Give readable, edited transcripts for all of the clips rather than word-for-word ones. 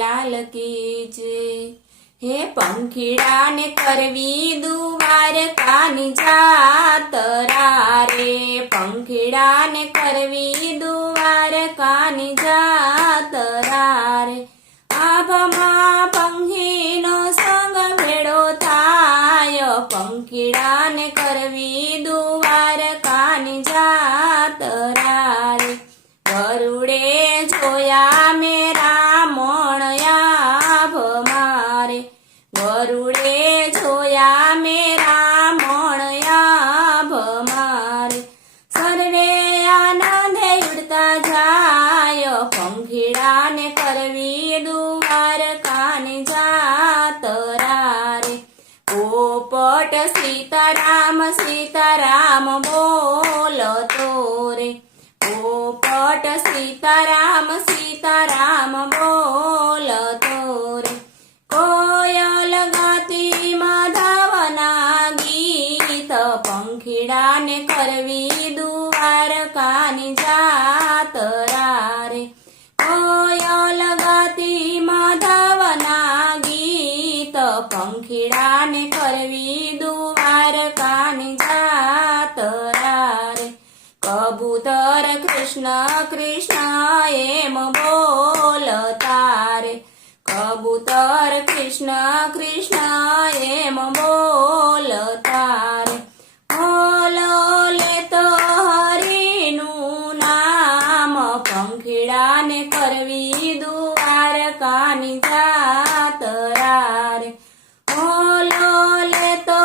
લાલ કી જય। હે પંખીડા ને કરવી દ્વારકાની જાતરા રે, પંખીડા ને કરવી દ્વારકાની જાતરા રે। આભમાં પંખીનો સંગ ભેળો થાય, પંખીડા ને કરવી દ્વારકાની જાતરા રે। ગરુડે જોયા મેરા મોણયા ભમારે, ગરુડે જોયા મેરા મોણયા ભમારે। સર્વે આનંદે ઉડતા જાય, પંખીડા ને કરવી દ્વારકાની જાતરા રે। પોપટ સીતારામ સીતારામ બોલતો રે, પોપટ સીતારામ સીતારામ બોલતો રે। કોયલ ગાતી માધવના ગીત, પંખીડા ને કરવી દ્વારકાની જાતરા રે। કોયલ ગાતી માધવના ગીત, પંખીડા ને કરવી દ્વારકાની જાતરા રે। કબૂતર કૃષ્ણ કૃષ્ણ એમ બોલતા રે, કબૂતર કૃષ્ણ કૃષ્ણ એમ બોલતા રે। ઓલો લેતો હરિનું નામ, પંખીડા ને કરવી દ્વારકાની જાતરા રે। ઓલો લેતો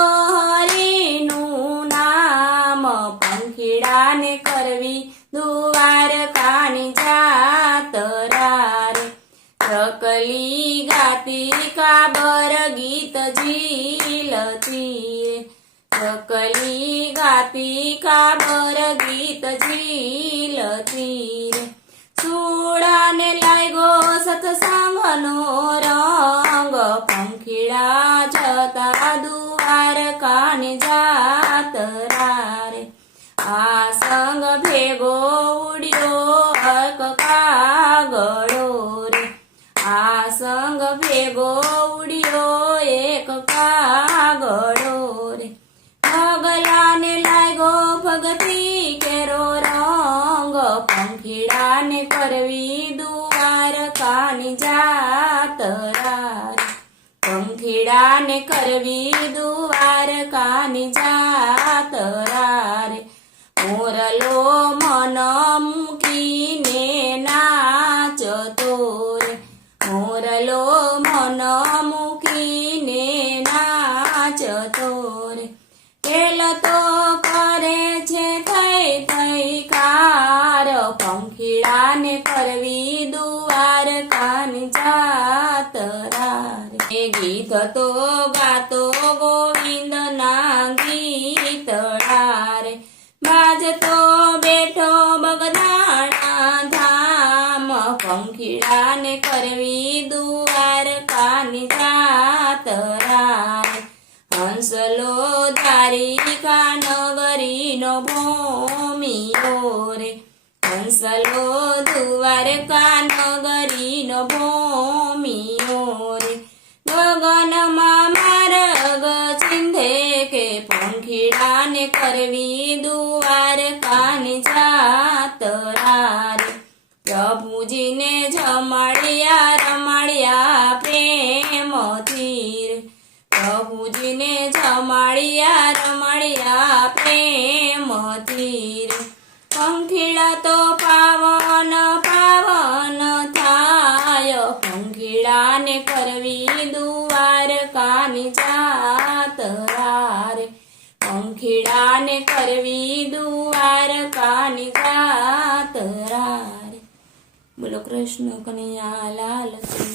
હરિનું નામ, પંખીડા ને કરવી દ્વારકાની જાતરા રે। ચકલી ગાતી કાબર ગીત ઝીલતી રે, ચકલી ગાતી કાબર ગીત ઝીલતી રે। સુડાને લાગ્યો સત્સંગનો રંગ, પંખીડા જતા દ્વારકાની જાતરા રે। આ સંગ ભેગો ઉડ્યો એક કાગડો રે, આ સંગ ભેગો ઉડ્યો એક કાગડો રે। પગલાને લાગ્યો ભગતી કેરો રંગ, પંખીડા ને કરવી દ્વારકાની જાતરા રે। પંખીડા ને કરવી દ્વારકાની જાતરા રે। મોરલો મન મૂકીને નાચતો રે, મોરલો મન મૂકીને નાચતો રે। ખેલ તો કરે છે થઈ થઈ કાર, પંખીડા ને કરવી દ્વારકાની જાતરા રે। ગીત તો ગાતો ગોવિંદ ના ગીતડા રે, બાજતો બેઠો બગદાણા ધામ, પંખીડા ને કરવી દ્વારકાની જાતરા રે। હંસલો દ્વારિકા નગરીનો ભૂમિયો રે, હંસલો દ્વારકા નગરીનો ભૂમિયો રે। ગગનમાં માર્ગ ચિંધે કે, પંખીડા ને કરવી દ્વારકાની જાતરા રે। પ્રભુજીને જમાડ્યા રમાડ્યા પ્રેમથી રે, પ્રભુજીને જમાડ્યા રમાડ્યા પ્રેમથી રે। પંખીડા તો પાવન પાવન થાય, પંખીડા ને કરવી દ્વારકાની જાતરા રે। પંખીડા ને કરવી દ્વારકાની જાતરા રે। બોલો કૃષ્ણ કનૈયા લાલ કી।